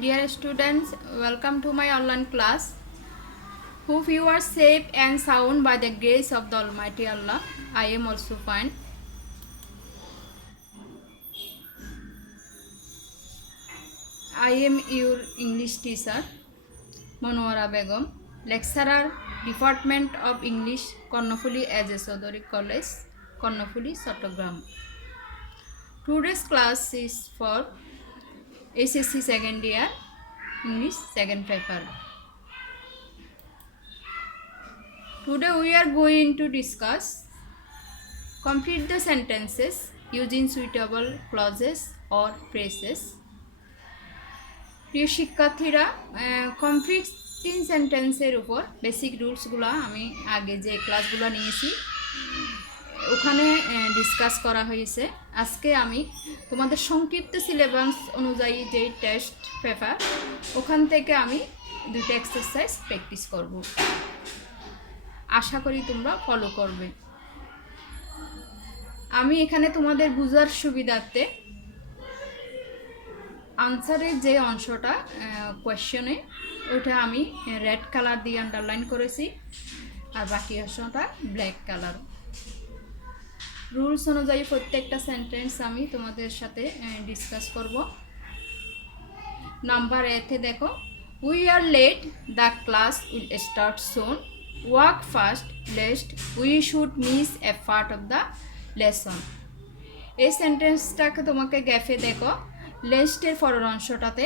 Dear students, welcome to my online class. Hope you are safe and sound by the grace of the Almighty Allah. I am also fine. I am your English teacher, Manohara Begum, lecturer, Department of English, Kornofuli A.J. Chaudhary College, Kornofuli, Chattogram. Today's class is for SSC second year, English second paper. Today we are going to discuss complete the sentences using suitable clauses or phrases. প্রিয় শিক্ষার্থীরা, completing সেন্টেন্সের উপর basic রুলসগুলো আমি আগে যে ক্লাসগুলো নিয়েছি ওখানে ডিসকাস করা হয়েছে। আজকে আমি তোমাদের সংক্ষিপ্ত সিলেবাস অনুযায়ী যে টেস্ট পেপার ওখান থেকে আমি দুটো এক্সারসাইজ প্র্যাকটিস করব। আশা করি তোমরা ফলো করবে। আমি এখানে তোমাদের বোঝার সুবিধার্থে আনসারের যে অংশটা কোয়েশ্চনে ওটা আমি রেড কালার দিয়ে আন্ডারলাইন করেছি, আর বাকি অংশটা ব্ল্যাক কালার। রুলস অনুযায়ী প্রত্যেকটা সেন্টেন্স আমি তোমাদের সাথে ডিসকাস করব। নাম্বার এতে দেখো, we are late, the class will start soon, work fast lest we should miss a part of the lesson. এই সেন্টেন্সটাকে তোমাকে গ্যাফে দেখো, লেস্টের পরের অংশটাতে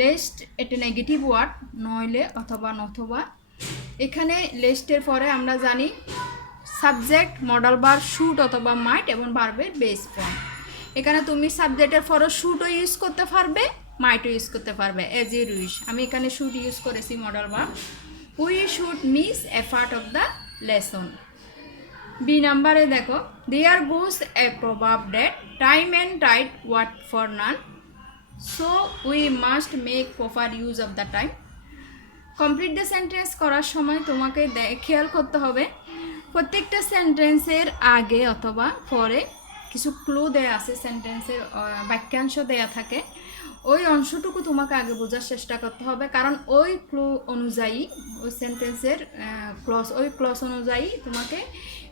লেস্ট এটা নেগেটিভ ওয়ার্ড, নইলে অথবা নথবা। এখানে লেস্টের পরে আমরা জানি সাবজেক্ট, মডাল ভার্ব, শুড অথবা মাইট এবং ভার্বের বেস ফর্ম। এখানে তুমি সাবজেক্টের পরে শুডও ইউজ করতে পারবে, মাইটও ইউজ করতে পারবে, এজ ইউ উইশ। আমি এখানে শুড ইউজ করেছি modal verb. We should miss a part of the lesson. B নাম্বারে দেখো, there goes a proverb that time and tide wait for none, so we must make proper use of the time. Complete the sentence করার সময় তোমাকে খেয়াল করতে হবে প্রত্যেকটা সেন্টেন্সের আগে অথবা পরে কিছু ক্লু দেয়া আছে, সেন্টেন্সের বাক্যাংশ দেয়া থাকে। ওই অংশটুকু তোমাকে আগে বোঝার চেষ্টা করতে হবে, কারণ ওই ক্লু অনুযায়ী ওই সেন্টেন্সের ক্লজ অনুযায়ী তোমাকে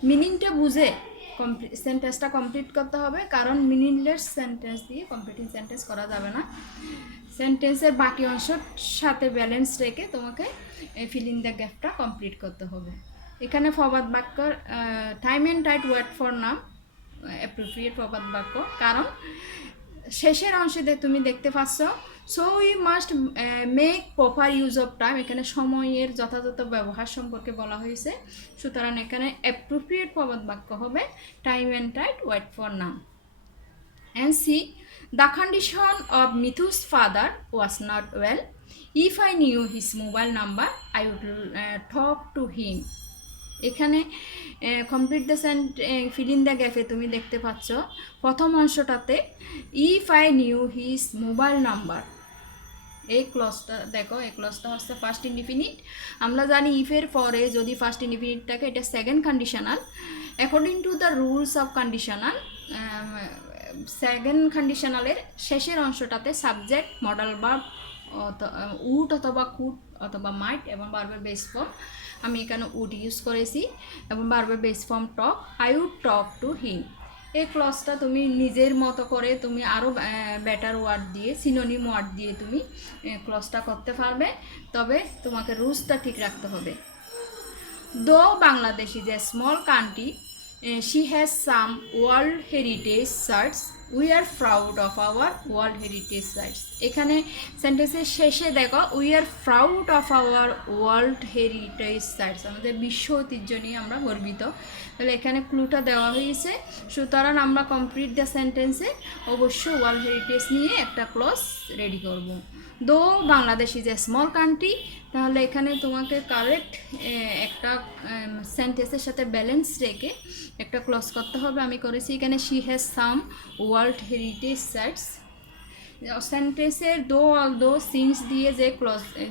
মিনিংটা বুঝে সেন্টেন্সটা কমপ্লিট করতে হবে, কারণ মিনিংলেস সেন্টেন্স দিয়ে কমপ্লিটিং সেন্টেন্স করা যাবে না। সেন্টেন্সের বাকি অংশের সাথে ব্যালেন্স রেখে তোমাকে ফিল ইন দ্য গ্যাপটা কমপ্লিট করতে হবে। এখানে প্রবাদ বাক্য time and tide wait for none appropriate প্রবাদ বাক্য, কারণ শেষের অংশে তুমি দেখতে পাচ্ছ so we must make proper use of time. এখানে সময়ের যথাযথ ব্যবহার সম্পর্কে বলা হয়েছে, সুতরাং এখানে অ্যাপ্রোপ্রিয়েট প্রবাদ বাক্য হবে time and tide wait for none. And see, the condition of Mithu's father was not well, if I knew his mobile number I would talk to him. এখানে complete the fill in the গ্যাপে তুমি দেখতে পাচ্ছ প্রথম অংশটাতে if I knew his mobile number, এই ক্লজটা দেখো, এই ক্লজটা হচ্ছে ফার্স্ট ইনডিফিনিট। আমরা জানি ইফের পরে যদি ফার্স্ট ইনডিফিনিটটাকে এটা second conditional. According to the rules of conditional, second কন্ডিশনালের শেষের অংশটাতে সাবজেক্ট, মডাল ভার্ব উড অথবা কুড অথবা মাইট এবং ভার্বের বেস ফর্ম। আমি এখানে উড ইউজ করেছি এবং ভার্বের base form talk, I would talk to him. এই ক্লজটা তুমি নিজের মতো করে তুমি আরও বেটার ওয়ার্ড দিয়ে, সিনোনিম ওয়ার্ড দিয়ে তুমি ক্লজটা করতে পারবে, তবে তোমাকে রুলসটা ঠিক রাখতে হবে। দো Bangladesh is a small country, she has some world heritage sites, we are proud of our world heritage sites। এখানে সেন্টেন্সের শেষে দেখো we are proud of our world heritage sites, আমাদের বিশ্ব ঐতিহ্য নিয়ে আমরা গর্বিত। তাহলে এখানে ক্লুটা দেওয়া হয়েছে, সুতরাং আমরা কমপ্লিট দ্য সেন্টেন্সে অবশ্যই ওয়ার্ল্ড হেরিটেজ নিয়ে একটা ক্লজ রেডি করব। দো Bangladesh is a small country, তাহলে এখানে তোমাকে কারেক্ট একটা সেন্টেন্সের সাথে ব্যালেন্স রেখে একটা ক্লজ করতে হবে। আমি করেছি এখানে she has some world heritage sites. সেন্টেন্সের দো অল দো সিন্স দিয়ে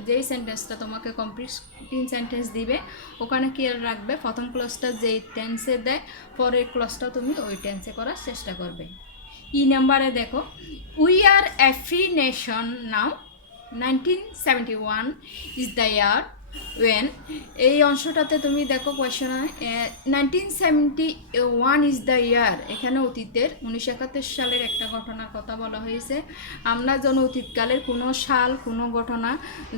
যেই সেন্টেন্সটা তোমাকে কমপ্লিটিং সেন্টেন্স দিবে ওখানে খেয়াল রাখবে প্রথম ক্লজটা যেই টেন্সে দেয় পরের ক্লজটা তুমি ওই টেন্সে করার চেষ্টা করবে। ই নাম্বারে দেখো, we R A free nation now, 1971 is the year when এই অংশটাতে তুমি দেখো কোয়েশ্চন 1971 ইজ দ্য ইয়ার, এখানে অতীতের 1971 সালের একটা ঘটনার কথা বলা হয়েছে। আমরা যেন অতীতকালের কোনো সাল কোনো ঘটনা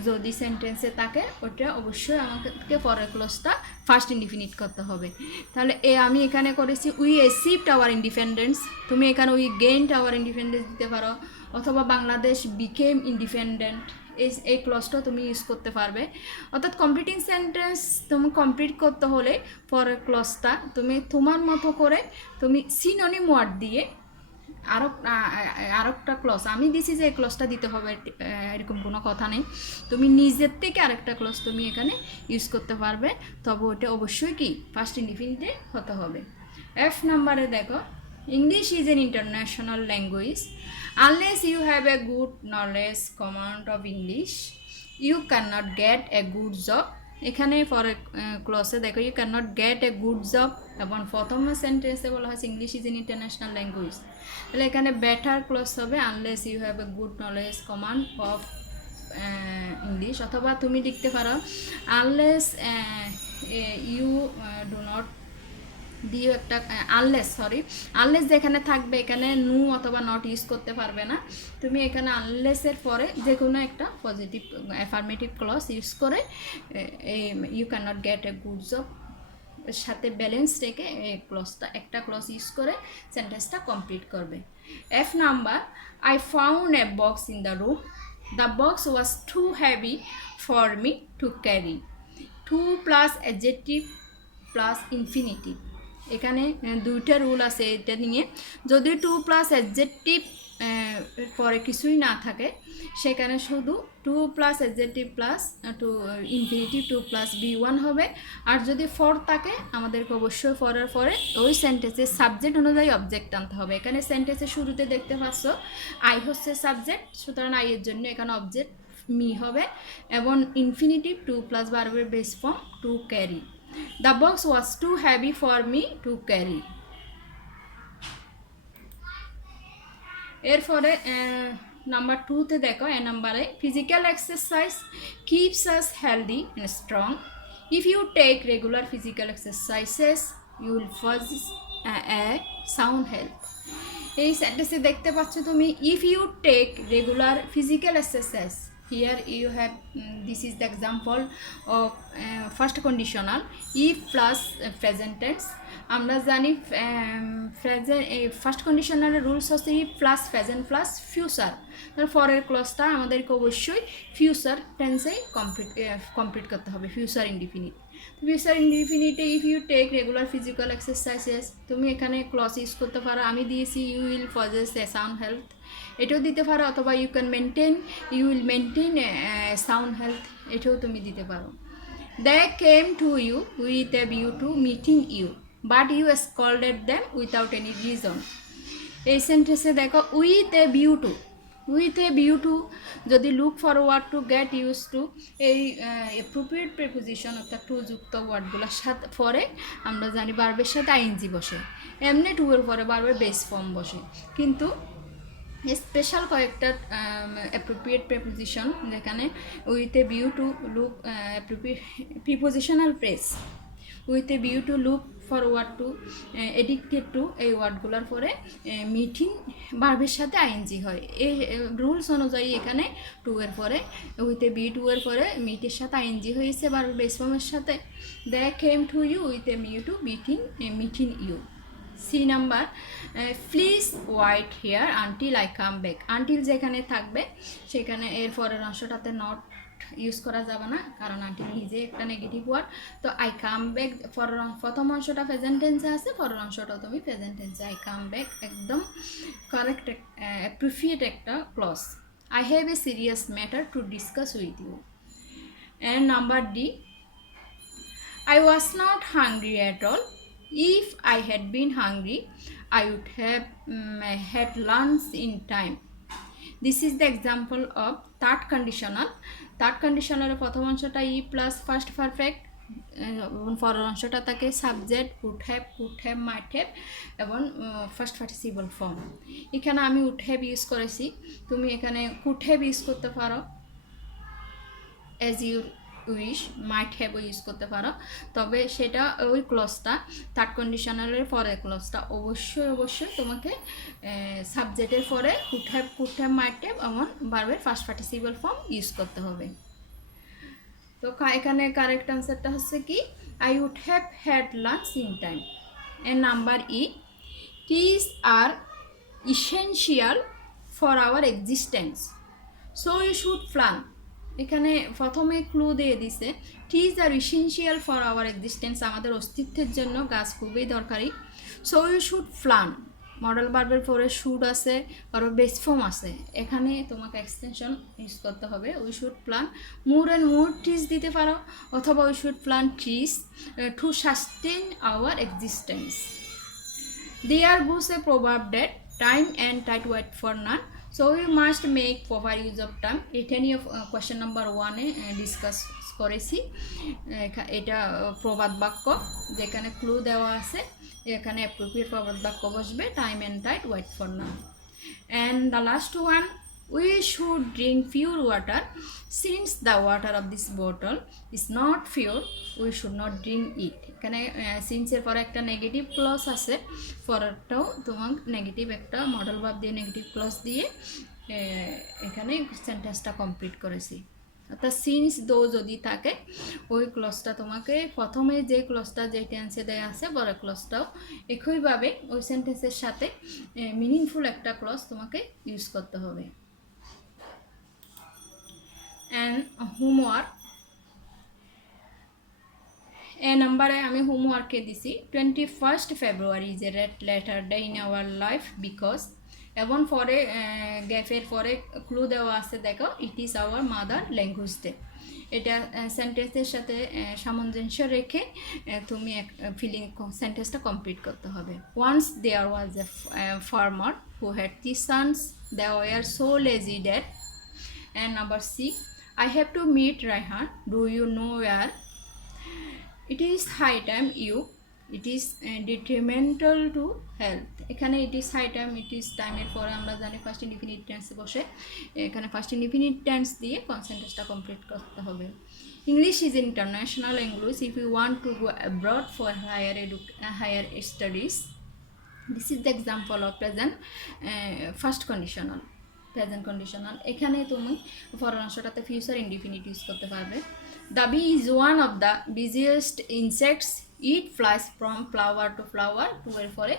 যদি সেন্টেন্সে থাকে ওটা অবশ্যই আমাকে পরের ক্লজটা ফার্স্ট ইনডিফিনিট করতে হবে। তাহলে আমি এখানে করেছি উই অ্যাচিভড আওয়ার ইন্ডিপেন্ডেন্স, তুমি এখানে উই গেইনড আওয়ার ইন্ডিপেন্ডেন্স দিতে পারো, অথবা বাংলাদেশ বিকেম ইন্ডিপেন্ডেন্ট, এই ক্লজটাও তুমি ইউজ করতে পারবে। অর্থাৎ কমপ্লিটিং সেন্টেন্স তুমি কমপ্লিট করতে হলে পরের ক্লজটা তুমি তোমার মতো করে তুমি সিনোনিম ওয়ার্ড দিয়ে আরেকটা ক্লজ আমি দিছি যে এই ক্লজটা দিতে হবে এরকম কোনো কথা নেই, তুমি নিজের থেকে আরেকটা ক্লজ তুমি এখানে ইউজ করতে পারবে, তবে ওটা অবশ্যই কি ফার্স্ট ইনডিফিনিটে হতে হবে। এফ নাম্বারে দেখো, English is an international language. Unless you have a good knowledge command of English, you cannot get a good job. এখানে পরে ক্লসে দেখো you can not get a good job, এবং প্রথম সেন্টেন্সে বলা হয়েছে English is an international language, তাহলে এখানে বেটার ক্লস হবে unless you have a good knowledge command of English, অথবা তুমি লিখতে পারো আনলেস ইউ ডু নট দিয়ে একটা আনলেস যেখানে থাকবে এখানে নু অথবা নট ইউজ করতে পারবে না, তুমি এখানে আনলেসের পরে যে কোনো একটা পজিটিভ অ্যাফার্মেটিভ ক্লজ ইউজ করে you can not get a good job এর সাথে ব্যালেন্স রেখে এই ক্লজটা একটা ক্লজ ইউজ করে সেন্টেন্সটা কমপ্লিট করবে। F number, I found a box in the room, the box was too heavy for me to carry, too plus adjective plus infinitive, এখানে দুইটা রুল আছে এটা নিয়ে, যদি টু প্লাস অ্যাডজেক্টিভ পরে কিছুই না থাকে সেখানে শুধু too plus adjective plus to infinitive too plus বি1 হবে, আর যদি ফর থাকে আমাদেরকে অবশ্যই ফরের পরে ওই সেন্টেন্সের সাবজেক্ট অনুযায়ী অবজেক্ট আনতে হবে। এখানে সেন্টেন্সের শুরুতে দেখতে পাচ্ছ আই হচ্ছে সাবজেক্ট, সুতরাং আই এর জন্য এখানে অবজেক্ট মি হবে, এবং ইনফিনিটিভ টু প্লাস ভার্বের base form to carry, the box was too heavy for me to carry। এরপরে নাম্বার 2তে দেখো, এ নাম্বারে physical exercise keeps us healthy and strong, if you take regular physical exercises you will possess a sound health. এই সেন্টেন্সে দেখতে পাচ্ছ তুমি if you take regular physical exercise, here you have this is the example of first conditional if plus present tense, আমরা জানি first কন্ডিশনালের rules হচ্ছে if plus present plus future, ফরের ক্লজটা আমাদেরকে অবশ্যই ফিউচার টেন্সেই কমপ্লিট করতে হবে, ফিউচার ইনডিফিনিট। ফিউচার ইনডিফিনিটে if you take regular physical exercises, তুমি এখানে ক্লজ ইউজ করতে পারো, আমি দিয়েছি you will possess a sound health, এটাও দিতে পারো, অথবা you will maintain sound health, এটাও তুমি দিতে পারো। They came to you with a view to meeting you but you scolded them without any reason. এই সেন্টেন্সে দেখো উইথ এ ভিউ টু যদি look forward to get use to, এই appropriate preposition অর্থাৎ টু যুক্ত ওয়ার্ডগুলোর সাথে পরে আমরা জানি বার্বের সাথে আইএনজি বসে, এমনি টু এর পরে বার্বের বেস ফর্ম বসে, কিন্তু স্পেশাল কয়েকটা অ্যাপ্রোপ্রিয়েট প্রিপোজিশন যেখানে with a view to look prepositional press with a view to look forward two addicted two, এই ওয়ার্ডগুলোর পরে মিটিং ভার্বের সাথে আইএনজি হয়। এই রুলস অনুযায়ী এখানে টু এর পরে উইথ এ টু এর পরে মিটের সাথে আইএনজি হয়েছে ভার্বের বেস ফর্মের সাথে। They came to you with a view to meeting you. C number, please wait here until I come back, until যেখানে থাকবে সেখানে এর পরের অংশটাতে নট ইউজ করা যাবে না, কারণ আনটিল নিজে একটা নেগেটিভ ওয়ার্ড, তো আই কাম ব্যাক প্রথম অংশটা প্রেজেন্ট টেন্সে আছে, পরের অংশটাও তুমি প্রেজেন্ট টেন্সে, আই কাম ব্যাক একদম কারেক্ট অ্যাপ্রিসিয়েট একটা ক্লজ। I have a serious matter to discuss with you. And number D, I was not hungry at all, if I had been hungry I would have had lunch in time। This is the example of third conditional। Third কন্ডিশনালের প্রথম অংশটা ই plus first perfect, এবং পরের অংশটা থাকে subject would have might have এবং first participle form. এখানে আমি উড হ্যাভ ইউজ করেছি, তুমি এখানে কুড হ্যাভ ইউজ করতে পারো, as you wish, might have use করতে পারো, তবে সেটা ওই ক্লজটা থার্ড কন্ডিশনালের পরে ক্লজটা অবশ্যই তোমাকে সাবজেক্টের পরে কুড হ্যাভ মাইট হ্যাভ এমন ভার্বের ফার্স্ট পার্টিসিপল ফর্ম ইউজ করতে হবে। তো এখানে কারেক্ট আনসারটা হচ্ছে কি, I would have had lunch in time. And number E, trees are essential for our existence, so you should plan. এখানে প্রথমে ক্লু দিয়ে দিছে, trees are essential for our existence, আমাদের অস্তিত্বের জন্য গাছ খুবই দরকারি। So you should plan, modal ভার্বের পরে শুড আছে আর বেস ফর্ম আছে, এখানে তোমাকে এক্সটেনশন ইউজ করতে হবে। We should plan more and more trees দিতে পারো, অথবা we should plan trees to sustain hour existence. There goes a proverb that time and tide wait for none, so we must make proper use of time. এটা নিয়ে question number 1-এ discuss করেছি। এটা প্রবাদ বাক্য, যেখানে ক্লু দেওয়া আছে, এখানে অ্যাপ্রোপ্রিয়েট প্রবাদ বাক্য বসবে, time and tide wait for none. And the last one, we should drink pure water, since the water of this bottle is not pure, we should not drink it. এখানে সিন্সের পরে একটা negative clause আছে, পরেরটাও তোমার negative একটা modal verb দিয়ে negative clause দিয়ে এখানে সেন্টেন্সটা কমপ্লিট করেছি। অর্থাৎ সিন্স দো যদি থাকে, ওই ক্লজটা তোমাকে প্রথমে যে ক্লজটা যে টেন্সে দেয়া আছে পরের ক্লজটাও একইভাবে ওই সেন্টেন্সের সাথে মিনিংফুল একটা ক্লজ তোমাকে ইউজ করতে হবে। অ্যান্ড হোমওয়ার্ক, এ নাম্বারে আমি হোমওয়ার্কে দিছি 21st February is a red letter day in our life because, এবং পরে গ্যাপের পরে ক্লু দেওয়া আছে, দেখো, it is our mother language day. এটা সেন্টেন্সের সাথে সামঞ্জস্য রেখে তুমি ফিলিং সেন্টেন্সটা কমপ্লিট করতে হবে। Once there was a farmer who had 3 sons, they were so lazy that. And number 6, I have to meet Raihan. Do you know where? It is high time you. It is detrimental to health. এখানে it is high time, it is time এর পরে আমরা জানি first indefinite tense বসে, এখানে first indefinite tense দিয়ে সেন্টেন্সটা complete করতে হবে। English is international language if you want to go abroad for higher studies. This is the example of present first conditional, present conditional. এখানে তুমি পরের অংশটাতে ফিউচার ইনডিফিনিট ইউজ করতে পারবে। The bee is one of the busiest insects, it flies from flower to flower. To এর পরে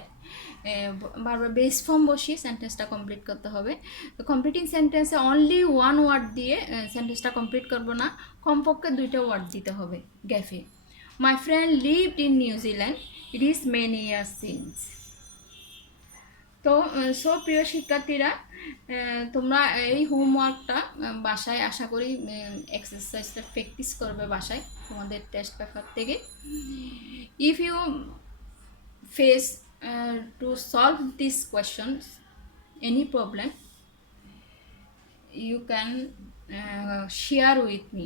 বারবার base form বসিয়ে সেন্টেন্সটা কমপ্লিট করতে হবে। তো কমপ্লিটিং সেন্টেন্সে অনলি ওয়ান ওয়ার্ড দিয়ে সেন্টেন্সটা কমপ্লিট করবো না, কমপক্ষে 2টা ওয়ার্ড দিতে হবে গ্যাফে। My friend lived in New Zealand, it is many years since. তো সো প্রিয় শিক্ষার্থীরা, তোমরা এই হোমওয়ার্কটা বাসায় আশা করি এক্সারসাইজটা প্র্যাকটিস করবে বাসায় তোমাদের টেস্ট পেপার থেকে। If you face to solve this questions, any problem, you can share with me.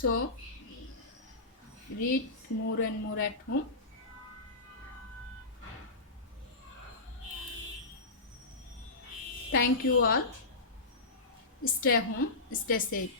So read more and more at home. Thank you all. Stay home, stay safe.